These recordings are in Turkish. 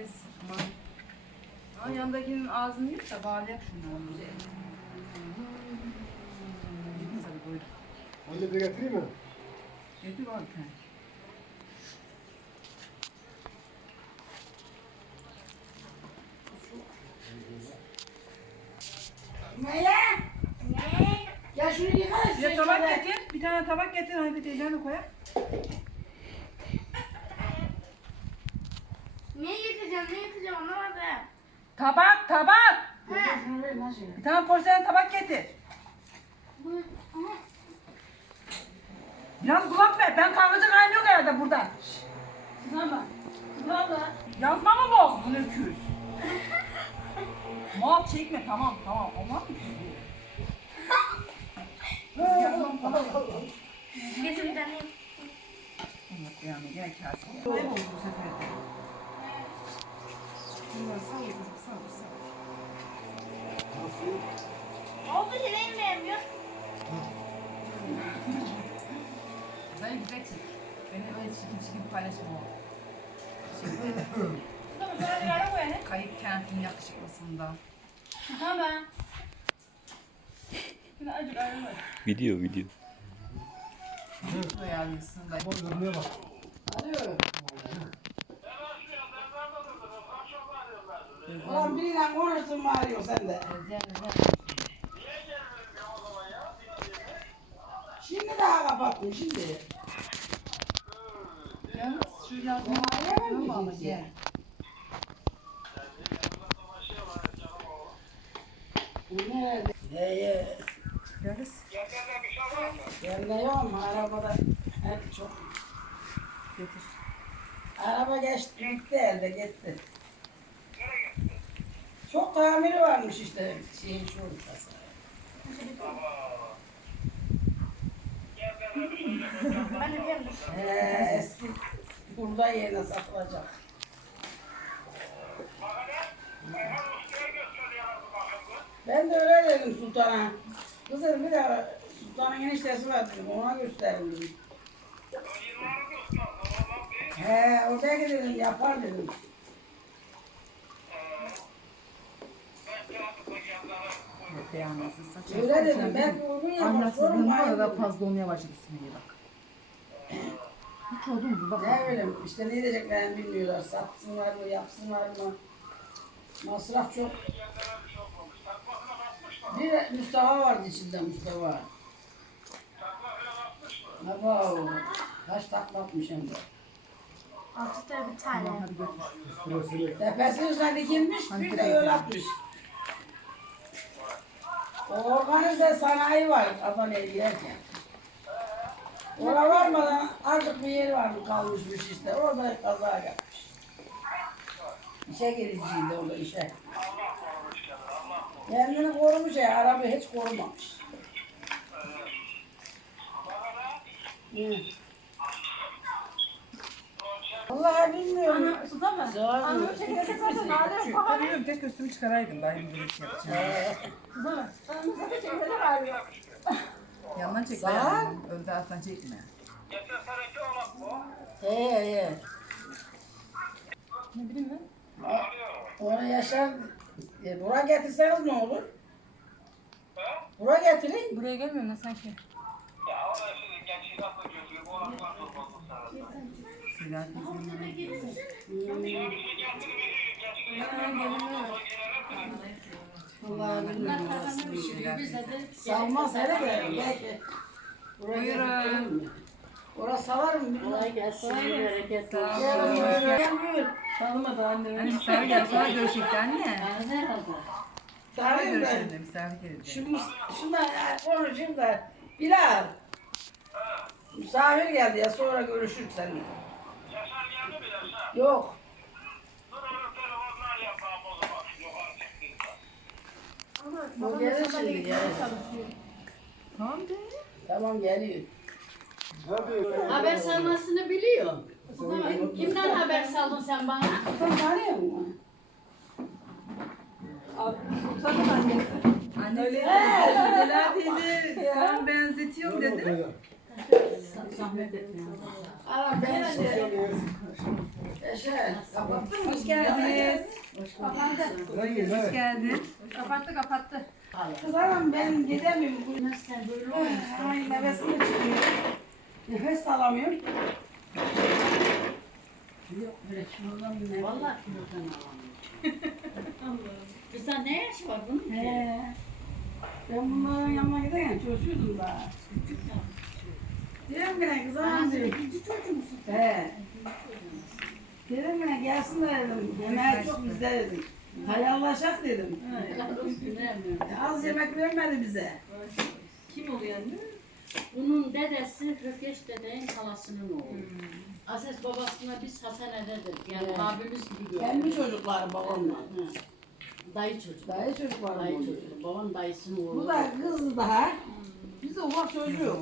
Aman. Ama yanındakinin ağzını yiyip de bağlayak şunu. Hadi. Anne de getireyim mi? Getir bana bir tane. Ne ya? Ne? Ya şunu yıka da Bir şuraya de tabak getir. Bir tane tabak getir. Hanife teyzen de koyar. Ne yıkayacağım, ne yıkayacağım anlamadım. Tabak tabak. Şöyle. Bir tane porselen tabak getir. Bu, aha. Biraz kulak ver. Ben kahveci kaynıyor herhalde buradan. Tamam. Valla. Yazma mı bozdun öküz? Mal çekme tamam tamam. Olmaz mı küsüyor? Getir bir tane. Yok yani gene kase. Ne oldu bu sefer de? Bunları sağ ol sağ ol. Oldu yemeğimi beğenmiyor. Ben güzel çek. Beni öyle çirkin çirkin paylaşma o. Tamam, şöyle bir ara koy. Kayıp kentin yakışıklısında. Tamam. Şimdi acık ayrılır. Video video. Duyarlısın da. Bak görünüyor bak. Alo. Ulan biriyle konuştun mu arıyor sende? Şimdi daha kapattım şimdi. Yalnız şu yazma Arayamam var ki mı? kimse. Gel. Nerede? He he. Görürüz. Ben de yok mu arabada? Hep çok. Getir. Araba geçti gitti elde gitti. Çok tamiri varmış işte şeyin şu ortası. He, eski burada yerine satılacak. Ben de öyle dedim sultana. Kız dedim bir de sultanın eniştesi var dedim ona gösterin dedim. He oraya dedim yapar dedim. Beğenmezsin saçını. Öyle dedim ben uygun yapar sorun var var da dedim. fazla olmaya başladı Sümeyye bak. Hiç oldu mu? bu? Bak. Ne bileyim işte ne diyeceklerini bilmiyorlar. Satsınlar mı yapsınlar mı? Masraf çok. Bir de Mustafa vardı içinde Mustafa. Baba kaç takla atmış hem de. Altı tane bir tane. Hadi götür. Sırasıyla. Tepesi üstüne dikilmiş bir de yol atmış. Organize sanayi var Adana'ya giderken. Oraya varmadan azıcık bir yer vardı kalmışmış işte. Orada kaza yapmış. İşe geleceğiydi orada işe. Kendini korumuş ya, arabayı hiç korumamış. Hı. Vallahi bilmiyorum. Suda mı? Çekirdek zaten Bak Tabii tek üstümü çıkaraydım. Daha iyi bir şey yapacağım. Yandan çek Sağ yani. Ön taraftan çekme. He he. Ne bileyim ben. Onu yaşar. E, buraya getirseniz ne olur? Buraya getirin. Buraya gelmiyor mu sanki? Silah Vallahi bilmiyorum. Silah Salmaz hele de belki. Buyurun. mi? Orası salar mı? Kolay gelsin. Bereket olsun. Gel. Gel. Tanımadı annem. Hani misafir geldi sonra görüşecekti anne. Sonra Tanıyım ben. de misafir geldi. Şimdi şundan konuşayım da. Bilal. Misafir geldi ya sonra görüşürüz seninle. Yok. O gelir şimdi gelir. Tamam de. Tamam geliyor. Haber salmasını biliyorum. Kimden haber saldın sen bana? Sen tanıyor musun? Sultanın annesi. Annesi. Zela teyze ben benzetiyorum dedi. Zahmet etme. Ara ben de yersin. şey kapattın mı? Hoş geldiniz. Kapandı. Hoş geldin. Kapattı kapattı. Kız ben gidemiyorum. Bu Sen böyle ol. Ay nefesim çıkmıyor. Nefes alamıyorum. Yok böyle şuradan ne? Vallahi kilodan alamıyorum. Kızda ne yaş var bunun? He. Ben bunların yanına giderken çocuğuydum daha. Diyorum ki ne kız anam musun? He. Dedim ki ne gelsinler dedim. Yemeği çok bizde dedim. Hayallaşak dedim. E, Az yemek vermedi bize. Kim oluyor anne? Bunun dedesi Hökeş dedenin halasının oğlu. Ases babasına biz Hasan Ede'dir. Yani Evet. abimiz gibi. Kendi çocukları babamla. Dayı çocuk. Dayı çocukları Dayı çocuğu. Babam dayısının oğlu. Bu da kız daha. Biz de ufak çocuğu.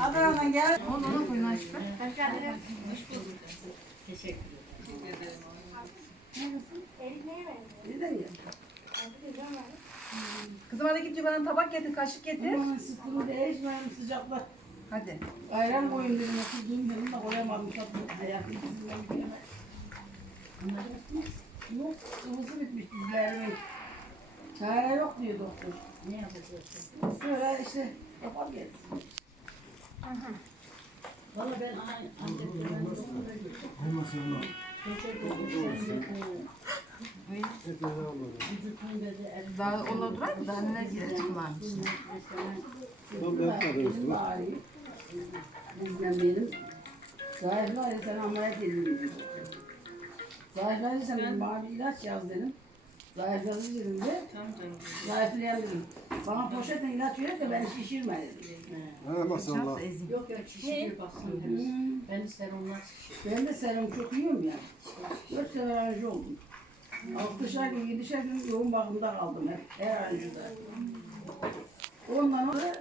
Adana'dan gel. Onu koyun aşkım. Hoş geldiniz. Teşekkür ederim. Neden ya? Kızım hadi git bana tabak getir, kaşık getir. Aman sıkıntı değişmeyen sıcakla. Hadi. Ayran koyun dedim. Oturdum dedim de koyamadım. Ayaklı gidemem. Yok. Sıvısı bitmiş dizlerimin. Çare yok diyor doktor. Ne yapacağız? Sonra işte el- Daha ona durar mı? Daha neler girecek varmış. Tam yapmadınız mı? Bizden benim. Zahifli Ali sen ameliyat edildim. Zahifli Ali sen bir ilaç yaz dedim. Zahifli Ali dedim de. Dedim. Bana poşetle ilaç ver de ben şişirme dedim. Ha maşallah. Yok yok şişiriyor baksana. Hmm. Ben serumlar şişiriyor. Ben de serum çok yiyorum ya. Dört sefer aranjı oldum. Altışar gün, yedişer gün yoğun bakımda kaldım hep. Her aranjıda. Ondan sonra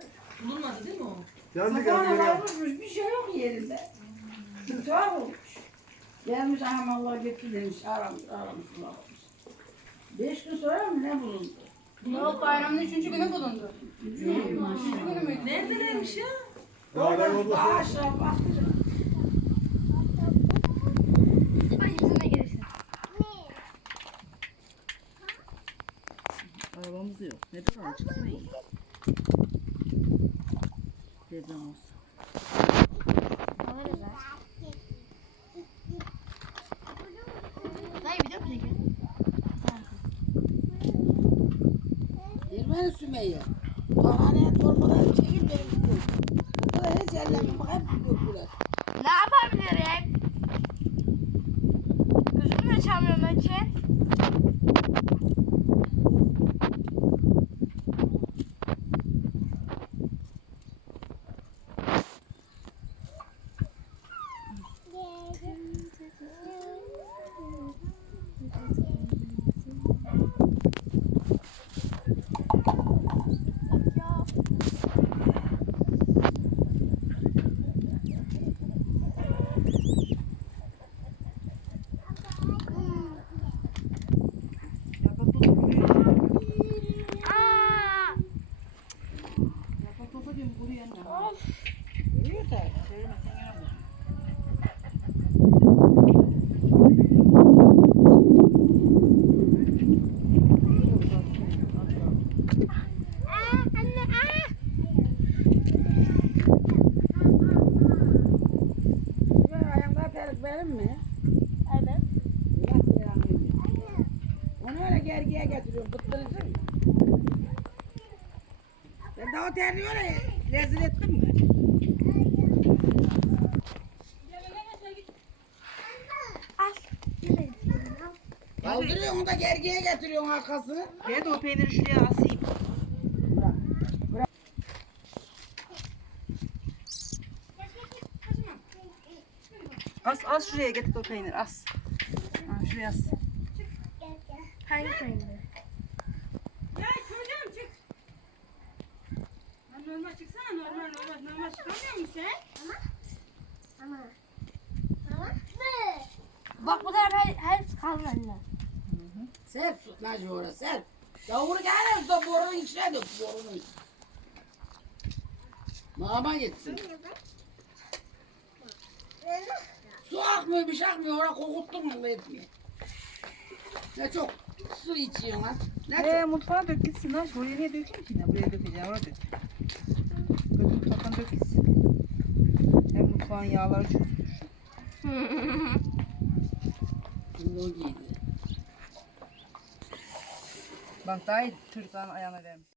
Bulunmadı değil mi o? Geldi geldi Sabahına varmış bir şey yok yerinde. Tuhaf olmuş. Gelmiş anam Allah gitti demiş. Aramış aramış bulamamış. Beş gün sonra mı ne bulundu? Nohut bayramının üçüncü günü bulundu. Üçüncü gün Üçüncü günü müydü? Neredelermiş ya? Dağdan Orada orada. daha aşağı baktı. Ay yüzüne gelirsin. Arabamız yok. Ne de var? Çıksana. Deprem olsun. Alırız ha. Dayı video mu çekiyor? Ermeni Sümeyye. Tahaneye torbadan çekil benim bu. Bu kadar hiç ellemem. Hep gördüler. Ne yapabilirim? Gözümü de çalmıyorum için. Yaprak tozu kuruyor. Yaprak tozu diyorum kuruyor anne. Yürü de. Çevirme sen yaramıyor. Ya ayağımda terlik verin mi? Evet. Allah belanı versin. Onu öyle gergiye getiriyorum. Bıttırıcı mı? Ben daha o terliği öyle rezil ettim mi? Kaldırıyorsun da gergiye getiriyorsun arkasını. Gel de o peyniri şuraya asayım. As as şuraya getir o peynir as. Ha, şuraya as. Hangi peynir? Ya çocuğum çık. Lan normal çıksana normal normal normal çıkamıyor musun sen? Bak bu tarafa her, her kaldı anne. Sen tut Naci oraya sen. Yavru gelir de borunun içine dök borunun. Mama gitsin. Su akmıyor bir şey akmıyor. Oraya kokuttun mu etmiyor. Ne çok su içiyorsun lan. Ne Ee, mutfağa dök gitsin lan. Buraya niye dökeyim ki? ne? Buraya dökeceğim. Oraya dök. Götür mutfaktan dök gitsin. Hem mutfağın yağları çözülür. Şimdi o giydi. Bak daha iyi çocukların ayağına vermiş.